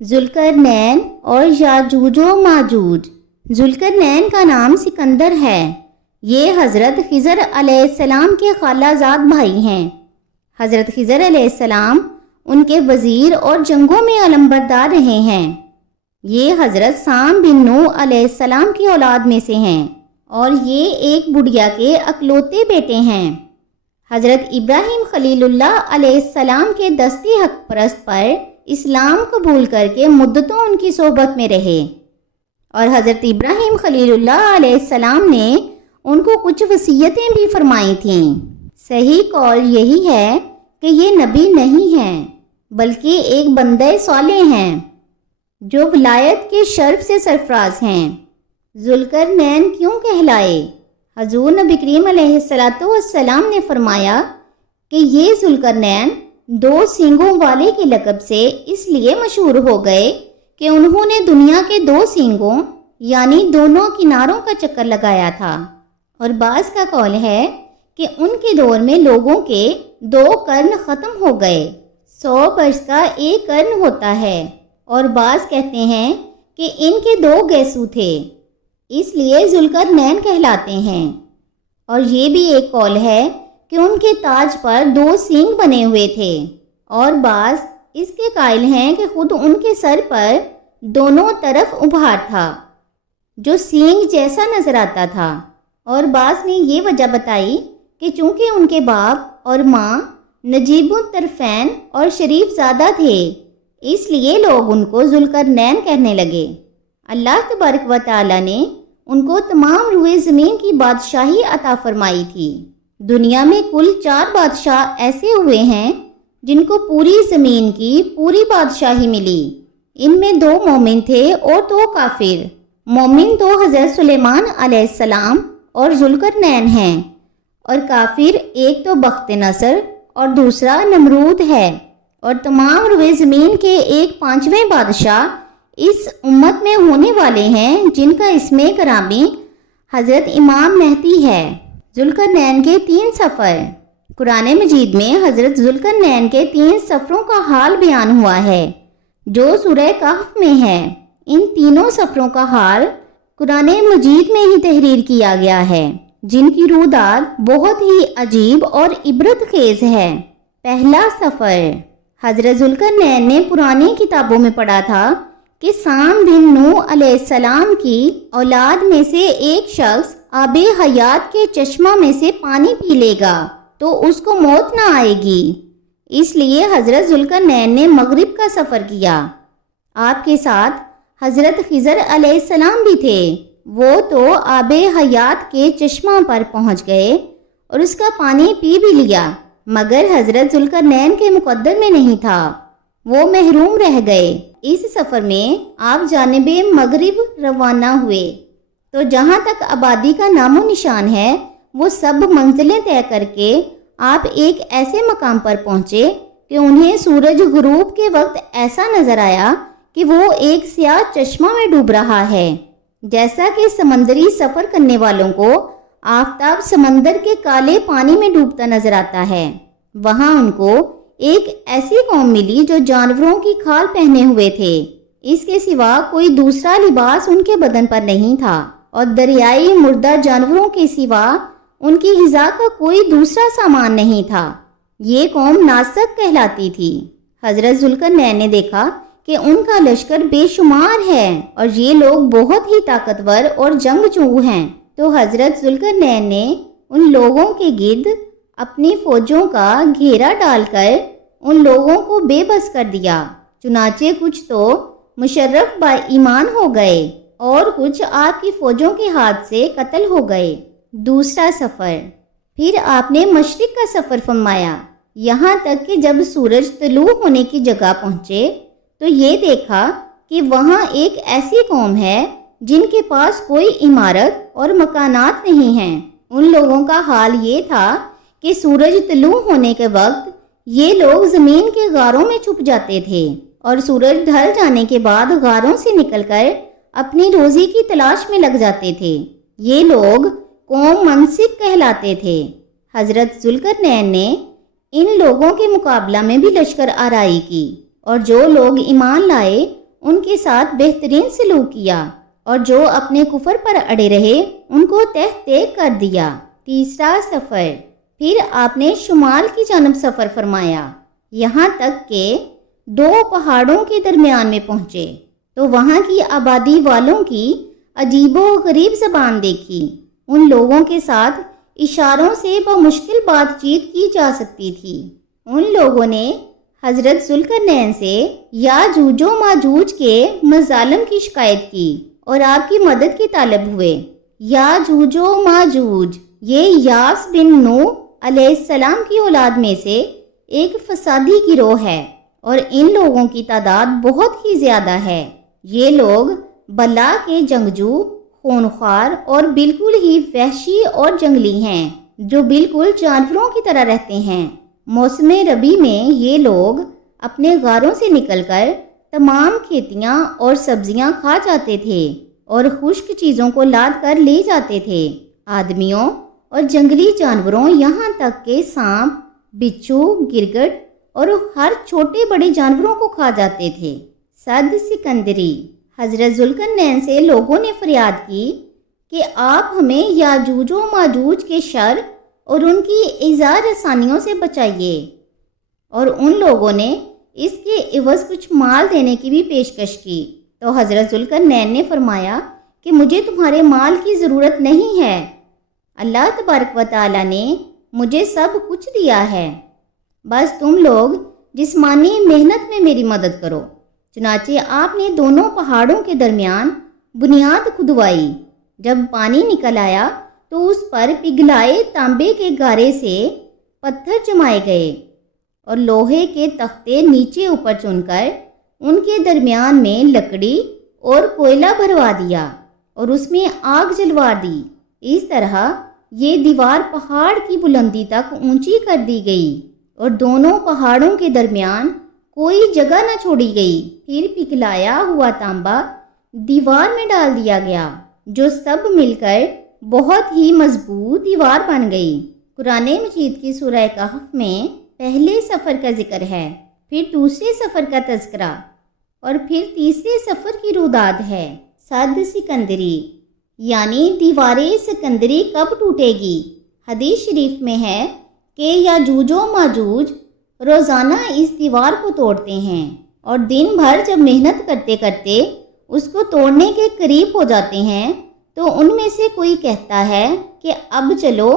ذوالقرنین اور یاجوج و ماجوج۔ ذوالقرنین کا نام سکندر ہے۔ یہ حضرت خضر علیہ السلام کے خالہ زاد بھائی ہیں۔ حضرت خضر علیہ السلام ان کے وزیر اور جنگوں میں علمبردار رہے ہیں۔ یہ حضرت سام بن نوح علیہ السلام کی اولاد میں سے ہیں اور یہ ایک بڑھیا کے اکلوتے بیٹے ہیں۔ حضرت ابراہیم خلیل اللہ علیہ السلام کے دستی حق پرست پر اسلام قبول کر کے مدتوں ان کی صحبت میں رہے، اور حضرت ابراہیم خلیل اللہ علیہ السلام نے ان کو کچھ وصیتیں بھی فرمائی تھیں۔ صحیح قول یہی ہے کہ یہ نبی نہیں ہیں بلکہ ایک بندہ صالح ہیں جو ولایت کے شرف سے سرفراز ہیں۔ ذوالقرنین کیوں کہلائے؟ حضور نبی کریم علیہ السلام نے فرمایا کہ یہ ذوالقرنین 2 سینگوں والے کے لقب سے اس لیے مشہور ہو گئے کہ انہوں نے دنیا کے 2 سینگوں یعنی دونوں کناروں کا چکر لگایا تھا، اور بعض کا قول ہے کہ ان کے دور میں لوگوں کے 2 قرن ختم ہو گئے۔ 100 برس کا ایک قرن ہوتا ہے، اور بعض کہتے ہیں کہ ان کے 2 گیسو تھے، اس لیے ذوالقرنین کہلاتے ہیں۔ اور یہ بھی ایک قول ہے کہ ان کے تاج پر 2 سینگ بنے ہوئے تھے، اور بعض اس کے قائل ہیں کہ خود ان کے سر پر دونوں طرف ابھار تھا جو سینگ جیسا نظر آتا تھا، اور بعض نے یہ وجہ بتائی کہ چونکہ ان کے باپ اور ماں نجیب الطرفین اور شریف زادہ تھے، اس لیے لوگ ان کو ذوالقرنین کہنے لگے۔ اللہ تبارک و تعالی نے ان کو تمام روئے زمین کی بادشاہی عطا فرمائی تھی۔ دنیا میں کل 4 بادشاہ ایسے ہوئے ہیں جن کو پوری زمین کی پوری بادشاہی ملی۔ ان میں 2 مومن تھے اور 2 کافر۔ مومن تو حضرت سلیمان علیہ السلام اور ذوالقرنین ہیں، اور کافر ایک تو بخت نصر اور دوسرا نمرود ہے، اور تمام روئے زمین کے 1/5 بادشاہ اس امت میں ہونے والے ہیں جن کا اسم گرامی حضرت امام مہدی ہے۔ ذوالقرنین کے 3 سفر۔ قرآن مجید میں حضرت ذوالقرنین کے 3 سفروں کا حال بیان ہوا ہے جو سورہ کہف میں ہے۔ ان تینوں سفروں کا حال قرآن مجید میں ہی تحریر کیا گیا ہے، جن کی روداد بہت ہی عجیب اور عبرت خیز ہے۔ پہلا سفر۔ حضرت ذوالقرنین نے پرانی کتابوں میں پڑھا تھا کہ سام بن نوح علیہ السلام کی اولاد میں سے ایک شخص آب حیات کے چشمہ میں سے پانی پی لے گا تو اس کو موت نہ آئے گی۔ اس لیے حضرت ذوالقرنین نے مغرب کا سفر کیا۔ آپ کے ساتھ حضرت خضر علیہ السلام بھی تھے۔ وہ تو آب حیات کے چشمہ پر پہنچ گئے اور اس کا پانی پی بھی لیا، مگر حضرت ذوالقرنین کے مقدر میں نہیں تھا، وہ محروم رہ گئے۔ اس سفر میں آپ جانب مغرب روانہ ہوئے تو جہاں تک آبادی کا نام و نشان ہے وہ سب منزلیں طے کر کے آپ ایک ایسے مقام پر پہنچے کہ انہیں سورج غروب کے وقت ایسا نظر آیا کہ وہ ایک سیاہ چشمہ میں ڈوب رہا ہے، جیسا کہ سمندری سفر کرنے والوں کو آفتاب سمندر کے کالے پانی میں ڈوبتا نظر آتا ہے۔ وہاں ان کو ایک ایسی قوم ملی جو جانوروں کی کھال پہنے ہوئے تھے، اس کے سوا کوئی دوسرا لباس ان کے بدن پر نہیں تھا، اور دریائی مردہ جانوروں کے سوا ان کی غذا کا کوئی دوسرا سامان نہیں تھا۔ یہ قوم ناسک کہلاتی تھی۔ حضرت ذوالقرنین نے دیکھا کہ ان کا لشکر بے شمار ہے اور یہ لوگ بہت ہی طاقتور اور جنگجو ہیں، تو حضرت ذوالقرنین نے ان لوگوں کے گرد اپنی فوجوں کا گھیرا ڈال کر ان لوگوں کو بے بس کر دیا۔ چنانچہ کچھ تو مشرف با ایمان ہو گئے اور کچھ آپ کی فوجوں کے ہاتھ سے قتل ہو گئے۔ دوسرا سفر۔ پھر آپ نے مشرق کا سفر فرمایا، یہاں تک کہ جب سورج طلوع ہونے کی جگہ پہنچے تو یہ دیکھا کہ وہاں ایک ایسی قوم ہے جن کے پاس کوئی عمارت اور مکانات نہیں ہیں۔ ان لوگوں کا حال یہ تھا کہ سورج طلوع ہونے کے وقت یہ لوگ زمین کے غاروں میں چھپ جاتے تھے اور سورج ڈھل جانے کے بعد غاروں سے نکل کر اپنی روزی کی تلاش میں لگ جاتے تھے۔ یہ لوگ قوم منسک کہلاتے تھے۔ حضرت ذوالقرنین نے ان لوگوں کے مقابلہ میں بھی لشکر آرائی کی، اور جو لوگ ایمان لائے ان کے ساتھ بہترین سلوک کیا، اور جو اپنے کفر پر اڑے رہے ان کو تہ کر دیا۔ تیسرا سفر، پھر آپ نے شمال کی جانب سفر فرمایا، یہاں تک کہ 2 پہاڑوں کے درمیان میں پہنچے تو وہاں کی آبادی والوں کی عجیب و غریب زبان دیکھی۔ ان لوگوں کے ساتھ اشاروں سے بمشکل بات چیت کی جا سکتی تھی۔ ان لوگوں نے حضرت ذوالقرنین سے یاجوج و ماجوج کے مظالم کی شکایت کی اور آپ کی مدد کے طالب ہوئے۔ یاجوج و ماجوج یہ یاس بن نوح علیہ السلام کی اولاد میں سے ایک فسادی گروہ ہے، اور ان لوگوں کی تعداد بہت ہی زیادہ ہے۔ یہ لوگ بلا کے جنگجو، خونخوار اور بالکل ہی وحشی اور جنگلی ہیں، جو بالکل جانوروں کی طرح رہتے ہیں۔ موسم ربی میں یہ لوگ اپنے غاروں سے نکل کر تمام کھیتیاں اور سبزیاں کھا جاتے تھے اور خشک چیزوں کو لاد کر لے جاتے تھے۔ آدمیوں اور جنگلی جانوروں یہاں تک کہ سانپ، بچھو، گرگٹ اور ہر چھوٹے بڑے جانوروں کو کھا جاتے تھے۔ صد سکندری، حضرت ذوالقرنین سے لوگوں نے فریاد کی کہ آپ ہمیں یاجوج و ماجوج کے شر اور ان کی ایذا رسانیوں سے بچائیے، اور ان لوگوں نے اس کے عوض کچھ مال دینے کی بھی پیشکش کی۔ تو حضرت ذوالقرنین نے فرمایا کہ مجھے تمہارے مال کی ضرورت نہیں ہے، اللہ تبارک و تعالیٰ نے مجھے سب کچھ دیا ہے، بس تم لوگ جسمانی محنت میں میری مدد کرو۔ چنانچہ آپ نے دونوں پہاڑوں کے درمیان بنیاد کھدوائی۔ جب پانی نکل آیا تو اس پر پگھلائے تانبے کے گارے سے پتھر جمائے گئے اور لوہے کے تختے نیچے اوپر چن کر ان کے درمیان میں لکڑی اور کوئلہ بھروا دیا اور اس میں آگ جلوا دی۔ اس طرح یہ دیوار پہاڑ کی بلندی تک اونچی کر دی گئی اور دونوں پہاڑوں کے درمیان کوئی جگہ نہ چھوڑی گئی۔ پھر پگھلایا ہوا تانبا دیوار میں ڈال دیا گیا، جو سب مل کر بہت ہی مضبوط دیوار بن گئی۔ قرآن مجید کی سورہ کہف میں پہلے سفر کا ذکر ہے، پھر دوسرے سفر کا تذکرہ، اور پھر تیسرے سفر کی روداد ہے۔ صد سکندری یعنی دیوار سکندری کب ٹوٹے گی؟ حدیث شریف میں ہے کہ یاجوج و ماجوج روزانہ اس دیوار کو توڑتے ہیں، اور دن بھر جب محنت کرتے کرتے اس کو توڑنے کے قریب ہو جاتے ہیں تو ان میں سے کوئی کہتا ہے کہ اب چلو